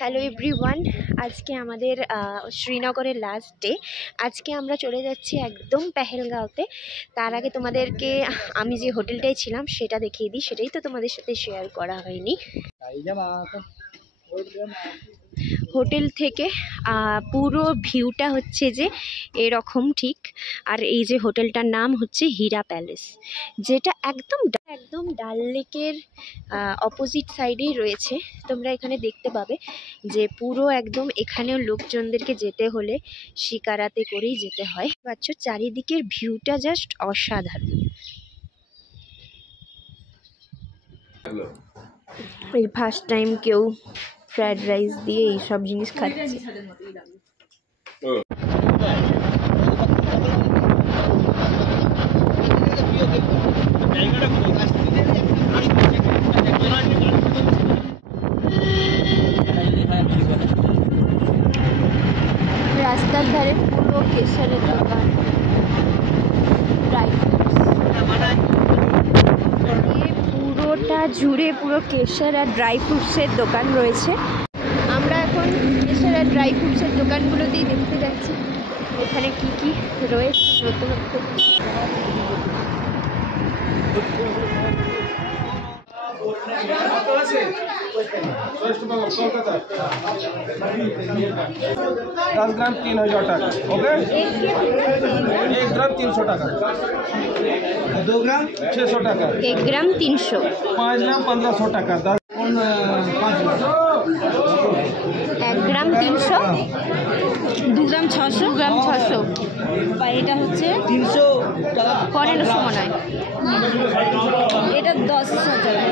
Hello everyone, আজকে আমাদের শ্রীনগরের লাস্ট ডে। আজকে আমরা চলে যাচ্ছি একদম পেহেলগাঁওতে। তার আগে তোমাদেরকে আমি যে হোটেলটায় ছিলাম সেটা দেখিয়ে দিই, সেটাই তো তোমাদের সাথে শেয়ার করা হয়নি। হোটেল থেকে পুরো ভিউটা হচ্ছে যে এরকম ঠিক। আর এই যে হোটেলটার নাম হচ্ছে হীরা প্যালেস, যেটা একদম ডাল লেকের অপোজিট সাইডেই রয়েছে। তোমরা এখানে দেখতে পাবে যে পুরো একদম এখানেও লোকজনদেরকে যেতে হলে শিকারাতে করেই যেতে হয়। পাচ্ছ চারিদিকের ভিউটা জাস্ট অসাধারণ। এই ফার্স্ট টাইম কেউ ফ্রাইড রাইস দিয়ে এইসব জিনিস খাচ্ছে। রাস্তার ধারে পুরো কেশরের দোকান, ড্রাই ফ্রুটস, পুরোটা জুড়ে পুরো কেশর আর ড্রাই ফ্রুটসের দোকান রয়েছে। আমরা এখন কেশর আর ড্রাই ফ্রুটসের দোকানগুলোতেই দেখতে যাচ্ছি এখানে কি কি রয়েছে নতুনত্ব। 10 ग्राम 3000 টাকা। ओके, 1 ग्राम 300 টাকা, 2 ग्राम 600 টাকা, 1 গ্রাম 300, 5 ग्राम 1500 টাকা, 10 5 1 গ্রাম 300, 2 গ্রাম 600, গ্রাম 600 বা এটা হচ্ছে 300 টাকা, 1500 মনে হয়, এটা 10,000 টাকা।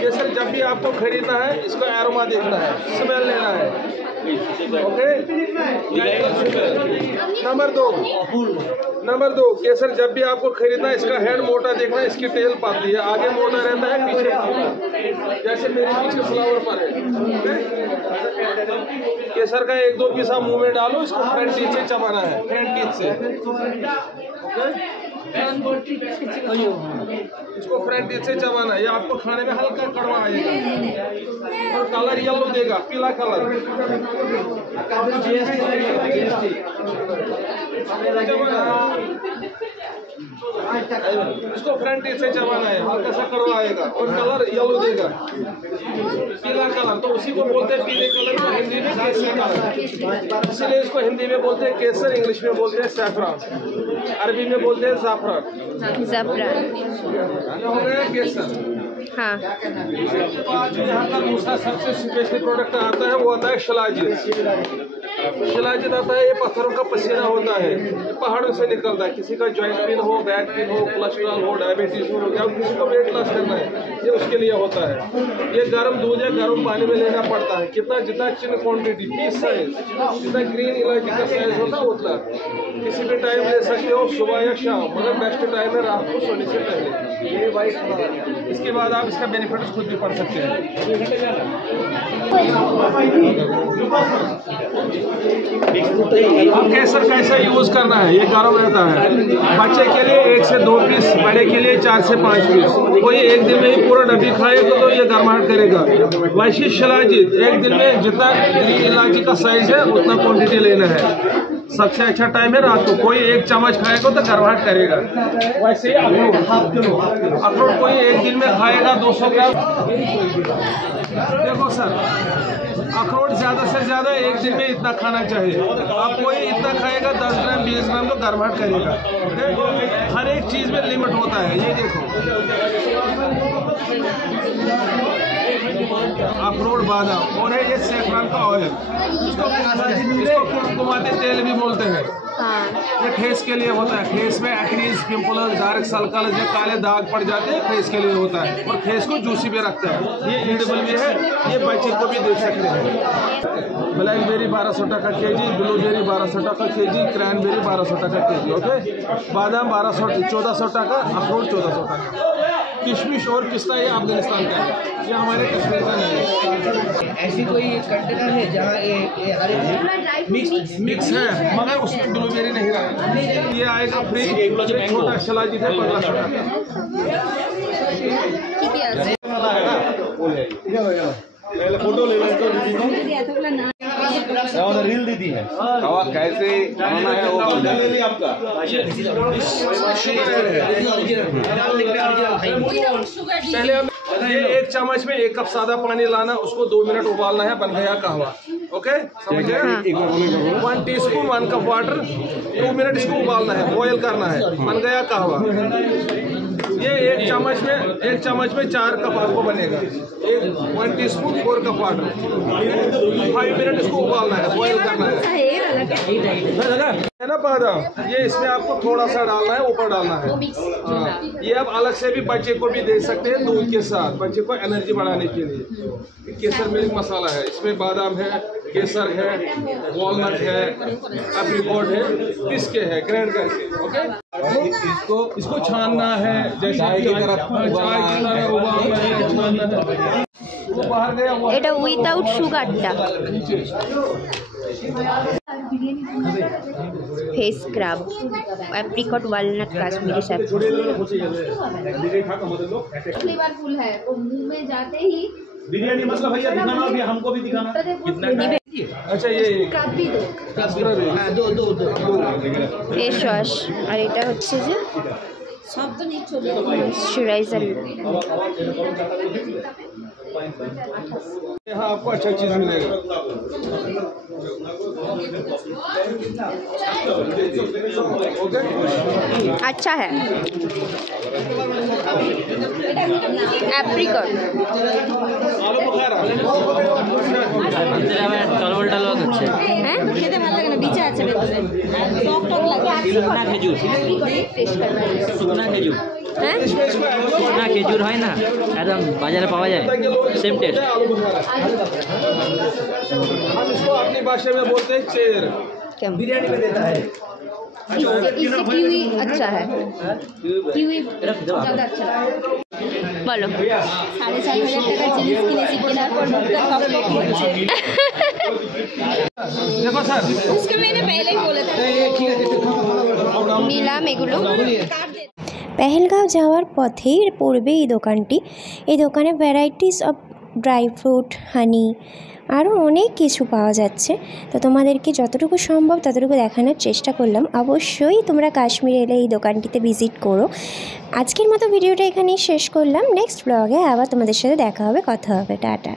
केसर जब भी आपको खरीदना है इसका एरोमा देखना है, स्मेल लेना है। ओके, नंबर दो केसर जब भी आपको खरीदना है इसका हेड मोटा देखना है, इसकी टेल पातली है, आगे मोटा रहता है पीछे जैसे मेरे पीछे फ्लावर पर है। केसर का 1-2 पीस आप मुंह में डालो, इसको फ्रंट टीथ से चबाना है, फ्रंट टीथ से। इसको फ्रंट टीथ से चबाना है, ये आपको खाने में हल्का कड़वा आएगा और कलर येलो देगा, पीला कलर। इसको फ्रंट टीथ से चबाना है, हल्का सा कड़वा आएगा और कलर येलो देगा, पीला कलर। तो उसी को बोलते हैं पीले कलर को हिंदी में केसर कलर, इसलिए इसको हिंदी में बोलते हैं केसर, इंग्लिश में बोलते हैं सैफरान, अरबी में बोलते हैं जाफरान। हो गया केसर। हाँ, जो यहाँ का दूसरा सबसे स्पेशल प्रोडक्ट आता है वो आता है शिलाजीत। शिलाजीत आता है, ये पत्थरों का पसीना होता है, पहाड़ों से निकलता है। किसी का जॉइंट पेन हो, बैक पेन हो, कोलेस्ट्रॉल हो, डायबिटीज हो, या किसी को वेट लॉस करना है, ये उसके लिए होता है। ये गर्म दूध या गर्म पानी में लेना पड़ता है, कितना जितना चिन क्वांटिटी, पीस साइज, जितना ग्रीन इलायची का साइज होता है उतना। किसी भी टाइम ले सकते हो, सुबह या शाम, मगर बेस्ट टाइम है रात को सोने से पहले। इसके बाद आप इसका बेनिफिट खुद भी पढ़ सकते हैं। अब केसर कैसे यूज करना है, ये गर्म रहता है। बच्चे के लिए 1 से 2 पीस, बड़े के लिए 4 से 5 पीस। कोई एक दिन में ही पूरा डब्बी खाएगा तो ये गर्माहट करेगा। वैसे शिलाजीत एक दिन में जितना इलायची का साइज है उतना क्वांटिटी लेना है। सबसे अच्छा टाइम है रात को, कोई 1 चम्मच खाएगा तो गर्माहट करेगा। वैसे ही अखरोट कोई एक दिन में खाएगा 200 ग्राम। देखो सर, अखरोट ज्यादा से ज्यादा एक दिन में इतना खाना चाहिए। आप कोई इतना खाएगा 10 ग्राम 20 ग्राम तो गर्माहट करेगा। हर एक चीज में लिमिट होता है। ये देखो अखरोट, बादाम और है ये सैफरान का ऑयल, इसको कुमकुमाते तेल भी बोलते हैं। ये फेस के लिए होता है, फेस में एक्नीज, पिंपल्स, डार्क सर्कल्स, जो काले दाग पड़ जाते हैं फेस के लिए होता है, और फेस को जूसी भी रखता है। ये एडिबल भी है, ये बच्चे को भी दे सकते हैं। ब्लैकबेरी 1200 টাকা केजी, ब्लूबेरी 1200 টাকা केजी, क्रैनबेरी 1200 টাকা केजी। ओके, बादाम 1400 टाका, अखरोट 1400 टाका। किशमिश और पिस्ता ये अफगानिस्तान का है, ये हमारे कश्मीर का नहीं है। ऐसी कोई कंटेनर है जहाँ ये मिक्स है, मगर उसमें ब्लूबेरी नहीं रहा। ये आएगा फ्री, छोटा शिलाजीत है 1500 টাকা। हवा कैसे बनाना है वो ले लिया आपका पहले हम ये 1 चम्मच में 1 कप सादा पानी लाना, उसको 2 मिनट उबालना है, बन गया कहवा। ओके, समझ गए? 1 टीस्पून 1 कप वाटर, 2 मिनट इसको उबालना है, बॉयल करना है, बन गया कहवा। ये 1 चम्मच में 4 कप आपको बनेगा। 1 टीस्पून 4 कप वाटर, 5 मिनट इसको उबालना है, बॉयल करना है ना बादाम। ये इसमें आपको थोड़ा सा डालना है, ऊपर डालना है। हाँ, ये आप अलग से भी बच्चे को भी दे सकते हैं दूध के साथ, बच्चे को एनर्जी बढ़ाने के लिए। केसर मिल्क मसाला है, इसमें बादाम है, केसर है, वॉलनट है, एप्रिकॉट है, पिस्के है, ग्राइंड करके। ओके, इसको छानना है, जैसे चाय की तरह उबालना है, छानना है। वो बाहर गया हुआ এটা উইদাউট সুগারটা face scrub apricot walnut Kashmiri saffron flavourful है, वो मुंह में जाते ही बिरयानी मसाला भैया दिखाना, अभी हमको भी दिखाना कितना का है। अच्छा ये स्क्रब भी दो। दो फेस ওয়াশ আর এটা হচ্ছে যে সব তো নিচ্ছ ময়শ্চারাইজার। यहाँ आपको अच्छा चीज मिलेगा। ओके, अच्छा है एप्रिकॉट। आलू बुखारा হ্যাঁ খেতে ভালো লাগে না, বিচে আছে ভেতরে, টক টক লাগে। শুকনা খেজুর, টেস্ট করবে। শুকনা খেজুর, হ্যাঁ শুকনা খেজুর হয় না, একদম বাজারে পাওয়া যায়, সেম টেস্ট। आलू बुखारा हम इसको अपनी भाषा में बोलते हैं चेर। क्या बिरयानी में देता है। इससे कीवी अच्छा है, कीवी ज़्यादा अच्छा है। বলো 4,500 টাকার জিনিস কিনেছি, কেনার পর মুখটা টক টক করছে। देखो सर, उसके मैंने पहले ही बोला था। নিলাম এগুলো। পেহেলগাঁও যাওয়ার পথেই পড়বে এই দোকানটি। এই দোকানে ভ্যারাইটিস অফ ড্রাই ফ্রুট, হানি, আরও অনেক কিছু পাওয়া যাচ্ছে। তো তোমাদেরকে যতটুকু সম্ভব ততটুকু দেখানোর চেষ্টা করলাম। অবশ্যই তোমরা কাশ্মীর এলে এই দোকানটিতে ভিজিট করো। আজকের মতো ভিডিওটা এখানেই শেষ করলাম। নেক্সট ব্লগে আবার তোমাদের সাথে দেখা হবে, কথা হবে। টাটা।